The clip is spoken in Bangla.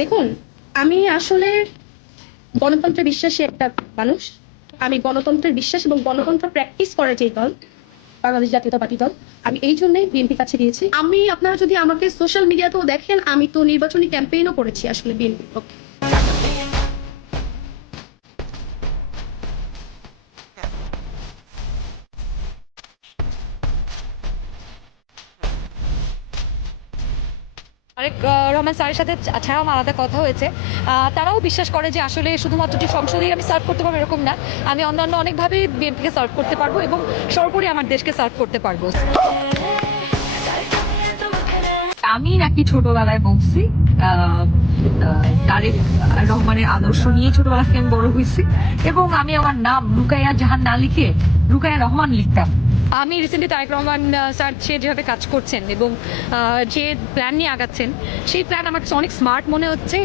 দেখুন, আমি আসলে গণতন্ত্রে বিশ্বাসী একটা মানুষ। আমি গণতন্ত্রের বিশ্বাস এবং গণতন্ত্র প্র্যাকটিস করে যে দল, বাংলাদেশ জাতীয়তাবাদী দল, আমি এই জন্যই বিএনপির কাছে দিয়েছি। আমি আপনারা যদি আমাকে সোশ্যাল মিডিয়াতেও দেখেন, আমি তো নির্বাচনী ক্যাম্পেইনও করেছি আসলে বিএনপির পক্ষে। আরেক রহমান স্যারের সাথে ছাড়াও আমার আলাদা কথা হয়েছে। তারাও বিশ্বাস করে যে আসলে শুধুমাত্র যে সংসদেই আমি সার্ভ করতে পারবো এরকম না, আমি অন্যান্য অনেকভাবে বিএনপিকে সার্ভ করতে পারবো এবং সর্বোপরি আমার দেশকে সার্ভ করতে পারবো। আমি নাকি ছোটবেলায় বলছি তারেক রহমানের আদর্শ নিয়ে ছোটবেলা থেকে আমি বড় হয়েছি, এবং আমি আমার নাম রুকাইয়া জাহান না লিখে রুকাইয়া রহমান লিখতাম। আমি রিসেন্টলি তারেক রহমান স্যার সে যেভাবে কাজ করছেন এবং যে প্ল্যান নিয়ে আগাচ্ছেন, সেই প্ল্যান আমার কাছে অনেক স্মার্ট মনে হচ্ছে।